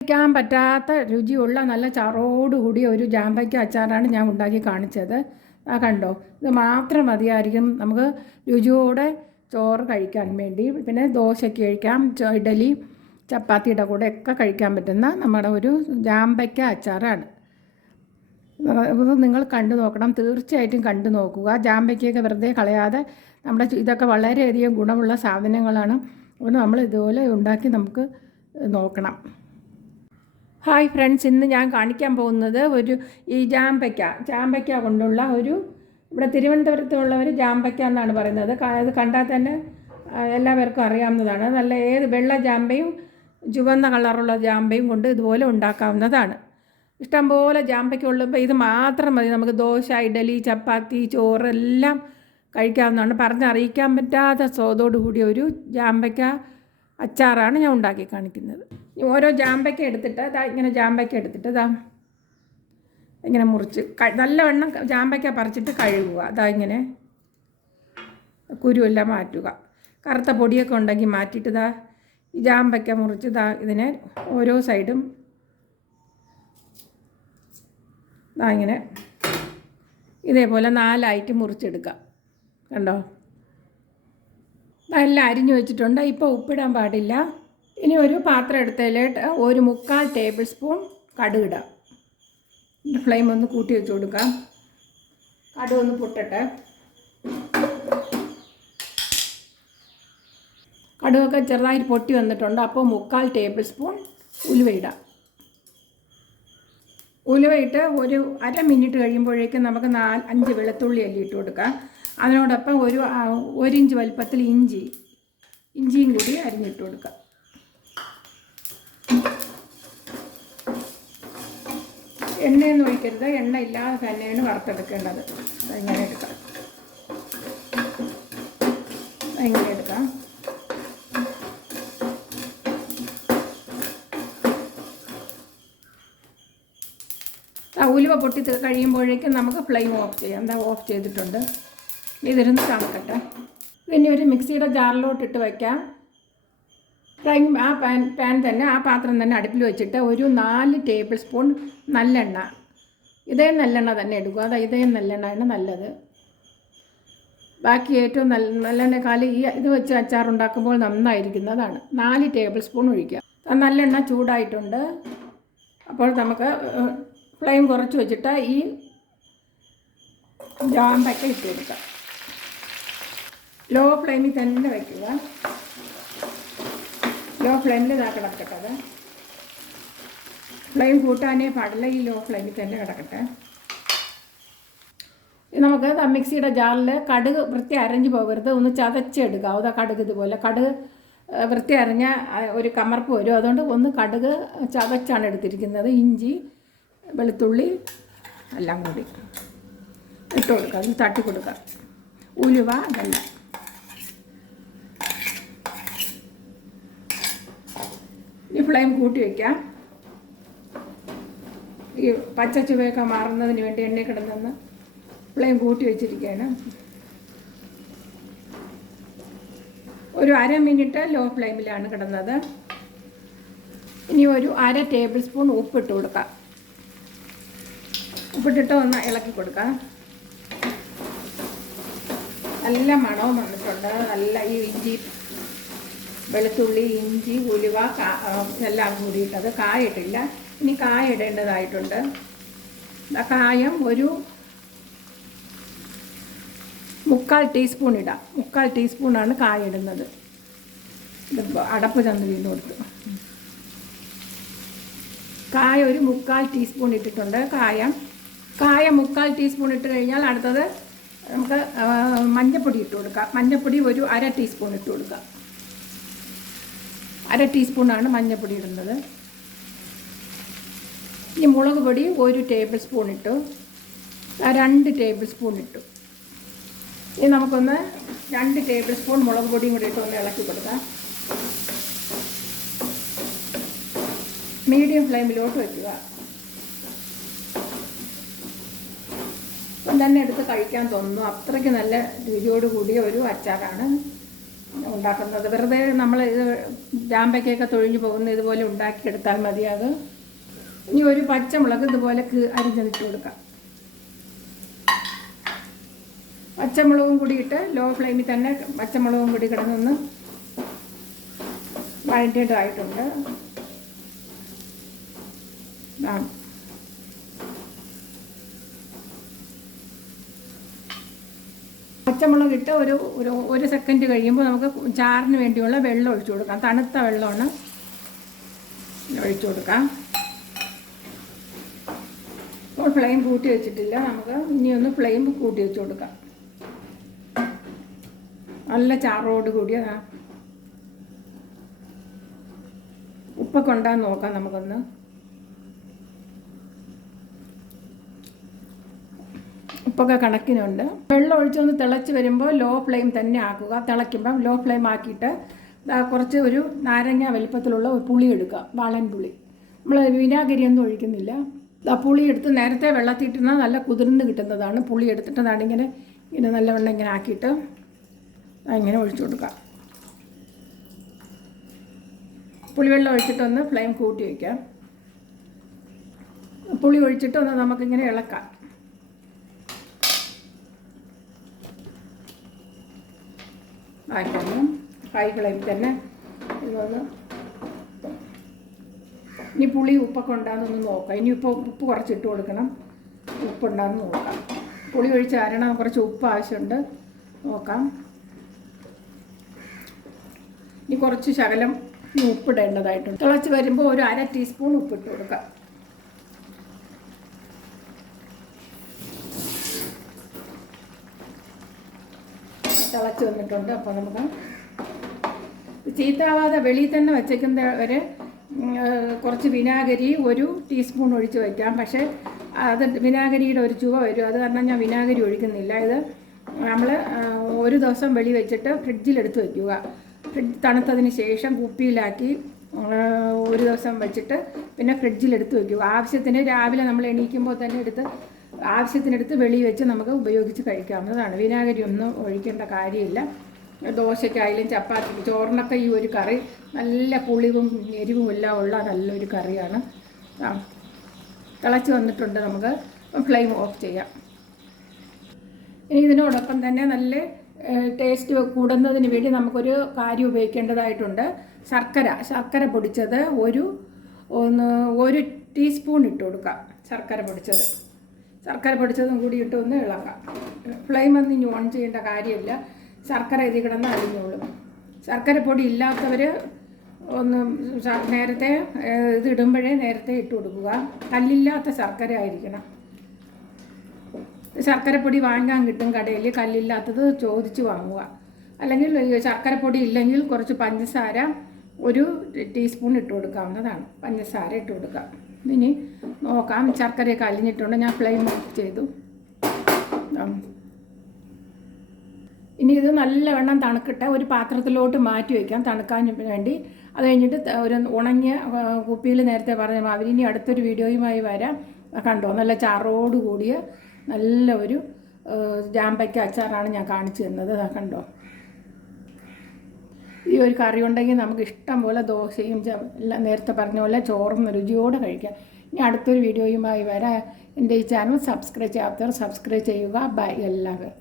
കഴിക്കാൻ പറ്റാത്ത രുചിയുള്ള നല്ല ചാറോടുകൂടിയ ഒരു ജാമ്പയ്ക്ക അച്ചാറാണ് ഞാൻ ഉണ്ടാക്കി കാണിച്ചത്. കണ്ടോ, ഇത് മാത്രം മതിയായിരിക്കും നമുക്ക് രുചിയോടെ ചോറ് കഴിക്കാൻ വേണ്ടി. പിന്നെ ദോശയ്ക്ക് കഴിക്കാം, ഇഡലി ചപ്പാത്തിയുടെ കൂടെ ഒക്കെ കഴിക്കാൻ പറ്റുന്ന നമ്മുടെ ഒരു ജാമ്പയ്ക്ക അച്ചാറാണ്. ഇത് നിങ്ങൾ കണ്ടു നോക്കണം, തീർച്ചയായിട്ടും കണ്ടു നോക്കുക. ജാമ്പയ്ക്കൊക്കെ വെറുതെ കളയാതെ നമ്മുടെ ഇതൊക്കെ വളരെയധികം ഗുണമുള്ള സാധനങ്ങളാണ്. അതുകൊണ്ട് നമ്മൾ ഇതുപോലെ ഉണ്ടാക്കി നമുക്ക് നോക്കണം. ഹായ് ഫ്രണ്ട്സ്, ഇന്ന് ഞാൻ കാണിക്കാൻ പോകുന്നത് ഈ ജാമ്പയ്ക്ക കൊണ്ടുള്ള ഇവിടെ തിരുവനന്തപുരത്തുള്ളവർ ജാമ്പയ്ക്ക എന്നാണ് പറയുന്നത്. അത് കണ്ടാൽ തന്നെ എല്ലാവർക്കും അറിയാവുന്നതാണ്. നല്ല വെള്ള ജാമ്പയും ചുവന്ന കളറുള്ള ജാമ്പയും കൊണ്ട് ഇതുപോലെ ഉണ്ടാക്കാവുന്നതാണ്. ഇഷ്ടംപോലെ ജാമ്പയ്ക്ക ഉള്ളപ്പോൾ ഇത് മാത്രം മതി. നമുക്ക് ദോശ, ഇഡലി, ചപ്പാത്തി, ചോറ് എല്ലാം കഴിക്കാവുന്നതാണ്. പറഞ്ഞറിയിക്കാൻ പറ്റാത്ത സ്വാദോടു കൂടിയ ഒരു ജാമ്പയ്ക്ക അച്ചാറാണ് ഞാൻ ഉണ്ടാക്കി കാണിക്കുന്നത്. ഓരോ ജാമ്പയ്ക്ക എടുത്തിട്ട് ഇങ്ങനെ മുറിച്ച് നല്ലവണ്ണം ജാമ്പയ്ക്ക പറിച്ചിട്ട് കഴുകുക. ഇങ്ങനെ കുരുവെല്ലാം മാറ്റുക. കറുത്ത പൊടിയൊക്കെ ഉണ്ടെങ്കിൽ മാറ്റിയിട്ട് ഈ ജാമ്പയ്ക്ക മുറിച്ച് ഇതിനെ ഓരോ സൈഡും ഇങ്ങനെ ഇതേപോലെ 4ആയിട്ട് മുറിച്ചെടുക്കാം. കണ്ടോ, എല്ലാം അരിഞ്ഞു വെച്ചിട്ടുണ്ട്. ഇപ്പോൾ ഉപ്പിടാൻ പാടില്ല. ഇനി ഒരു പാത്രം എടുത്തതിലേക്ക് 1/4 ടേബിൾ സ്പൂൺ കടുകിടാം. ഫ്ലെയിം ഒന്ന് കൂട്ടി വെച്ച് കൊടുക്കാം. കടുക് ഒന്ന് പൊട്ടട്ടെ. കടുകൊക്കെ ചെറുതായിട്ട് പൊട്ടി വന്നിട്ടുണ്ട്. അപ്പോൾ 1/4 ടേബിൾ സ്പൂൺ ഉലുവയിടാം. ഉലുവയിട്ട് ഒരു അര മിനിറ്റ് കഴിയുമ്പോഴേക്കും നമുക്ക് 4-5 വെളുത്തുള്ളി അല്ലി ഇട്ട് കൊടുക്കാം. അതിനോടൊപ്പം 1 ഇഞ്ച് വലുപ്പത്തിൽ ഇഞ്ചിയും കൂടി അരിഞ്ഞിട്ട് കൊടുക്കാം. എണ്ണയൊന്നും ഒഴിക്കരുത്, എണ്ണ ഇല്ലാതെ തന്നെയാണ് വറുത്തെടുക്കേണ്ടത്. ഇങ്ങനെ എടുക്കാം. ഉലുവ പൊട്ടി കഴിയുമ്പോഴേക്കും നമുക്ക് ഫ്ലെയിം ഓഫ് ചെയ്യാം. ഓഫ് ചെയ്തിട്ടുണ്ട്. ഇതിരുന്ന് തണുക്കട്ടെ. പിന്നെ ഒരു മിക്സിയുടെ ജാറിലോട്ടിട്ട് വയ്ക്കാം. പാൻ തന്നെ, ആ പാത്രം തന്നെ അടുപ്പിൽ വെച്ചിട്ട് ഒരു 4 ടേബിൾ സ്പൂൺ നല്ലെണ്ണ, ഇതേ നല്ലെണ്ണ തന്നെ എടുക്കുക. ഇതേ നല്ലെണ്ണയാണ് നല്ലത്. ബാക്കി ഏറ്റവും നല്ലെണ്ണക്കാല് ഇത് വെച്ച് അച്ചാറുണ്ടാക്കുമ്പോൾ നന്നായിരിക്കുന്നതാണ്. 4 ടേബിൾ സ്പൂൺ ഒഴിക്കുക. നല്ലെണ്ണ ചൂടായിട്ടുണ്ട്. അപ്പോൾ നമുക്ക് ഫ്ലെയിം കുറച്ച് വെച്ചിട്ട് ഈ ജാമ്പയ്ക്ക ഇട്ട് കൊടുക്കാം. ലോ ഫ്ലെയിമിൽ തന്നെ വയ്ക്കുക. ലോ ഫ്ലെയിമിൽ കിടക്കട്ടെ. ഫ്ലെയിം കൂട്ടാനേ പാടില്ല, ഈ ലോ ഫ്ലെയിമിൽ തന്നെ കിടക്കട്ടെ. നമുക്ക് മിക്സിയുടെ ജാറിൽ കടുക് വൃത്തി അരഞ്ഞു പോകരുത്, ഒന്ന് ചതച്ചെടുക്കുക. കടുക് ഇതുപോലെ കടുക് വൃത്തി അരഞ്ഞ ഒരു കമർപ്പ് വരും. അതുകൊണ്ട് ഒന്ന് കടുക് ചതച്ചാണ് എടുത്തിരിക്കുന്നത്. ഇഞ്ചി, വെളുത്തുള്ളി എല്ലാം കൂടി ഇട്ട് കൊടുക്കുക. അതിൽ തട്ടി കൊടുക്കുക. ഉലുവ ഇതെല്ലാം. ഈ ഫ്ലെയിം കൂട്ടി വയ്ക്കാം. ഈ പച്ച ചുവയൊക്കെ മാറുന്നതിന് വേണ്ടി എണ്ണ കിടന്നെന്ന് ഫ്ലെയിം കൂട്ടി വെച്ചിരിക്കുകയാണ്. ഒരു അര മിനിറ്റ് ലോ ഫ്ലെയിമിലാണ് കിടന്നത്. ഇനി ഒരു 1/2 ടേബിൾ സ്പൂൺ ഉപ്പിട്ട് കൊടുക്കാം. ഉപ്പിട്ടിട്ട് ഒന്ന് ഇളക്കി കൊടുക്കാം. നല്ല മണവും വന്നിട്ടുണ്ട്. നല്ല ഈ ഇഞ്ചി, വെളുത്തുള്ളി, ഇഞ്ചി, ഉലുവ എല്ലാം കൂടിയിട്ടത്. കായിട്ടില്ല, ഇനി കായ ഇടേണ്ടതായിട്ടുണ്ട്. കായം ഒരു 1/4 ടീസ്പൂൺ ഇടാം. 1/4 ടീസ്പൂണാണ് കായ ഇടുന്നത്. ഇത് അടപ്പ് ചെന്ന് വീണ് കൊടുത്തു. കായ ഒരു 1/4 ടീസ്പൂൺ ഇട്ടിട്ടുണ്ട്. കായം 1/4 ടീസ്പൂൺ ഇട്ട് കഴിഞ്ഞാൽ അടുത്തത് നമുക്ക് മഞ്ഞൾപ്പൊടി ഇട്ട് കൊടുക്കാം. മഞ്ഞൾപ്പൊടി ഒരു 1/2 ടീസ്പൂൺ ഇട്ട് കൊടുക്കാം. 1/2 ടീസ്പൂണാണ് മഞ്ഞൾപ്പൊടി ഇടുന്നത്. ഇനി മുളക് പൊടി 1 ടേബിൾ സ്പൂൺ ഇട്ടു. 2 ടേബിൾ സ്പൂൺ ഇട്ടു. ഇനി നമുക്കൊന്ന് 2 ടേബിൾ സ്പൂൺ മുളക് പൊടിയും കൂടി ഇട്ട് ഒന്ന് ഇളക്കി കൊടുക്കാം. മീഡിയം ഫ്ലെയിമിലോട്ട് വയ്ക്കുക. അപ്പം തന്നെ എടുത്ത് കഴിക്കാൻ തോന്നുന്നു. അത്രയ്ക്ക് നല്ല രുചിയോട് കൂടിയ ഒരു അച്ചാറാണ്. ഉണ്ടാക്കുന്നത്. വെറുതെ നമ്മൾ ഇത് ജാമ്പയ്ക്കൊക്കെ തൊഴിഞ്ഞു പോകുന്ന ഇതുപോലെ ഉണ്ടാക്കിയെടുത്താൽ മതി. അത് ഇനി ഒരു പച്ചമുളക് ഇതുപോലെ അരിഞ്ഞിട്ട് കൊടുക്കാം. പച്ചമുളകും കൂടി ഇട്ട് ലോ ഫ്ലെയിമിൽ തന്നെ പച്ചമുളകും കൂടി കിടന്നൊന്ന് വഴറ്റിയിട്ടായിട്ടുണ്ട്. പച്ചമുളക് ഇട്ട് ഒരു സെക്കൻഡ് കഴിയുമ്പോൾ നമുക്ക് ചാറിന് വേണ്ടിയുള്ള വെള്ളം ഒഴിച്ചു കൊടുക്കാം. തണുത്ത വെള്ളമാണ് ഒഴിച്ചു കൊടുക്കാം. ഇപ്പോൾ ഫ്ലെയിം കൂട്ടി വെച്ചിട്ടില്ല, നമുക്ക് ഇനിയൊന്ന് ഫ്ലെയിം കൂട്ടി വെച്ച് കൊടുക്കാം. നല്ല ചാറോട് കൂടിയതാ. ഉപ്പൊക്കെ ഉണ്ടാകുന്ന നോക്കാം നമുക്കൊന്ന്. ഉപ്പൊക്കെ കണക്കിനുണ്ട്. വെള്ളം ഒഴിച്ചൊന്ന് തിളച്ച് വരുമ്പോൾ ലോ ഫ്ലെയിം തന്നെ ആക്കുക. തിളയ്ക്കുമ്പം ലോ ഫ്ലെയിം ആക്കിയിട്ട് കുറച്ച് ഒരു നാരങ്ങ വലിപ്പത്തിലുള്ള പുളി എടുക്കുക, വാളൻ പുളി. നമ്മൾ വിനാഗിരിയൊന്നും ഒഴിക്കുന്നില്ല. പുളി എടുത്ത് നേരത്തെ വെള്ളത്തിട്ടിരുന്നാൽ നല്ല കുതിർന്ന് കിട്ടുന്നതാണ്. പുളി എടുത്തിട്ടതാണ് ഇങ്ങനെ നല്ലവണ്ണം ഇങ്ങനെ ആക്കിയിട്ട് ഇങ്ങനെ ഒഴിച്ചു കൊടുക്കുക. പുളിവെള്ളം ഒഴിച്ചിട്ടൊന്ന് ഫ്ലെയിം കൂട്ടി വയ്ക്കാം. പുളി ഒഴിച്ചിട്ടൊന്ന് നമുക്കിങ്ങനെ ഇളക്കാം. ആക്കുന്നു ഹൈ ഫ്ലെയിമിൽ തന്നെ ഇതൊന്ന്. ഇനി പുളി ഉപ്പൊക്കെ ഉണ്ടാകുന്നൊന്ന് നോക്കാം. ഇനിയിപ്പോൾ ഉപ്പ് കുറച്ചിട്ട് കൊടുക്കണം. ഉപ്പുണ്ടാകുന്ന നോക്കാം. പുളി ഒഴിച്ച് അരണം കുറച്ച് ഉപ്പ് ആവശ്യമുണ്ട്, നോക്കാം. ഇനി കുറച്ച് ശകലം ഉപ്പിടേണ്ടതായിട്ടുണ്ട്. തിളച്ച് വരുമ്പോൾ ഒരു 1/2 ടീസ്പൂൺ ഉപ്പിട്ട് കൊടുക്കാം. തിളച്ച് വന്നിട്ടുണ്ട്. അപ്പോൾ നമുക്ക് ചീത്തയാവാതെ വെളിയിൽ തന്നെ വച്ചേക്കുന്ന വരെ കുറച്ച് വിനാഗിരി 1 ടീസ്പൂൺ ഒഴിച്ച് വയ്ക്കാം. പക്ഷേ അത് വിനാഗിരിയുടെ ഒരു ചുവ വരും. അത് കാരണം ഞാൻ വിനാഗിരി ഒഴിക്കുന്നില്ല. ഇത് നമ്മൾ ഒരു ദിവസം വെളി വെച്ചിട്ട് ഫ്രിഡ്ജിലെടുത്ത് വയ്ക്കുക. തണുത്തതിന് ശേഷം കുപ്പിയിലാക്കി ഒരു ദിവസം വെച്ചിട്ട് പിന്നെ ഫ്രിഡ്ജിലെടുത്ത് വയ്ക്കുക. ആവശ്യത്തിന് രാവിലെ നമ്മൾ എണീക്കുമ്പോൾ തന്നെ ആവശ്യത്തിനെടുത്ത് വെളി വെച്ച് നമുക്ക് ഉപയോഗിച്ച് കഴിക്കാവുന്നതാണ്. വിനാഗിരി ഒന്നും ഒഴിക്കേണ്ട കാര്യമില്ല. ദോശയ്ക്കായാലും ചപ്പാത്തിക്ക്, ചോറിനൊക്കെ ഈ ഒരു കറി നല്ല പുളിവും എരിവും എല്ലാം ഉള്ള നല്ലൊരു കറിയാണ്. തിളച്ച് വന്നിട്ടുണ്ട്. നമുക്ക് ഫ്ലെയിം ഓഫ് ചെയ്യാം. ഇനി ഇതിനോടൊപ്പം തന്നെ നല്ല ടേസ്റ്റ് കൂടുന്നതിന് വേണ്ടി നമുക്കൊരു കാര്യം ഉപയോഗിക്കേണ്ടതായിട്ടുണ്ട്. ശർക്കര പൊടിച്ചത് ഒരു ടീസ്പൂൺ ഇട്ട് കൊടുക്കാം. ശർക്കര പൊടിച്ചതും കൂടി ഇട്ട് ഒന്ന് ഇളക്കാം. ഫ്ലെയിം ഒന്നും ഇനി ഓൺ ചെയ്യേണ്ട കാര്യമില്ല. ശർക്കര ഇതിൽ കിടന്ന് അലിഞ്ഞോളും. ശർക്കര പൊടി ഇല്ലാത്തവർ ഒന്ന് നേരത്തെ ഇതിടുമ്പോഴേ നേരത്തെ ഇട്ട് കൊടുക്കുക. കല്ലില്ലാത്ത ശർക്കര ആയിരിക്കണം. ശർക്കരപ്പൊടി വാങ്ങാൻ കിട്ടും കടയിൽ. കല്ലില്ലാത്തത് ചോദിച്ച് വാങ്ങുക. അല്ലെങ്കിൽ ശർക്കരപ്പൊടി ഇല്ലെങ്കിൽ കുറച്ച് പഞ്ചസാര 1 ടീസ്പൂൺ ഇട്ട് കൊടുക്കാവുന്നതാണ്. പഞ്ചസാര ഇട്ട് കൊടുക്കാം. ഇനി നോക്കാം. ശർക്കരയൊക്കെ അലിഞ്ഞിട്ടുണ്ട്. ഞാൻ ഫ്ലെയിം ഓഫ് ചെയ്തു. ഇനി ഇത് നല്ലവണ്ണം തണുക്കട്ടെ. ഒരു പാത്രത്തിലോട്ട് മാറ്റി വയ്ക്കാം തണുക്കാൻ വേണ്ടി. അത് കഴിഞ്ഞിട്ട് ഒരു ഉണങ്ങിയ കുപ്പിയിൽ നേരത്തെ പറഞ്ഞ മാതിരി ഇനി അടുത്തൊരു വീഡിയോയുമായി വരാം. കണ്ടോ, നല്ല ചാറോട് കൂടിയ നല്ല ഒരു ജാമ്പയ്ക്ക അച്ചാറാണ് ഞാൻ കാണിച്ചു തന്നത്. കണ്ടോ, ഈ ഒരു കറി ഉണ്ടെങ്കിൽ നമുക്ക് ഇഷ്ടം പോലെ ദോശയും എല്ലാം നേരത്തെ പറഞ്ഞ പോലെ ചോറും രുചിയോടെ കഴിക്കാം. ഇനി അടുത്തൊരു വീഡിയോയുമായി വരാം. എൻ്റെ ഈ ചാനൽ സബ്സ്ക്രൈബ് ചെയ്യാത്തവർ സബ്സ്ക്രൈബ് ചെയ്യുക. ബൈ എല്ലാവരും.